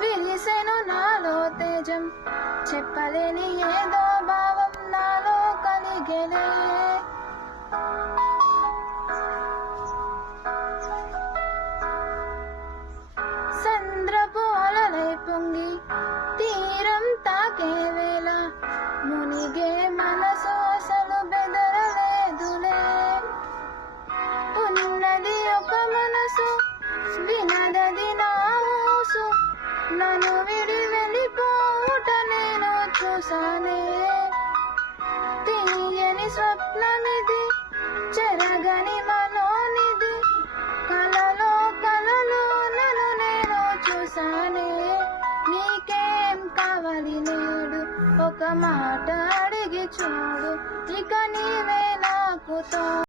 విలిసెను నాలో తేజం, చెప్పలేని ఏదో భావం నాలో కలిగెలే. సంద్రపు అలలై పొంగి తీరం తాకే వేళ మునిగే మనసు అసలు బెదరలేదులే. ఉన్నది ఒక మనసు, వినదది నా ఊసు, నన్ను విడి వెళ్ళిపోవుట నేను చూసానే. తీయని స్వప్నమిది, చెరగని మనోనిది, కలలో కలలో నన్ను నేను చూసానే. నీకేం కావాలి నేడు, ఒక మాట అడిగి చూడు, ఇక నీవే నాకు తో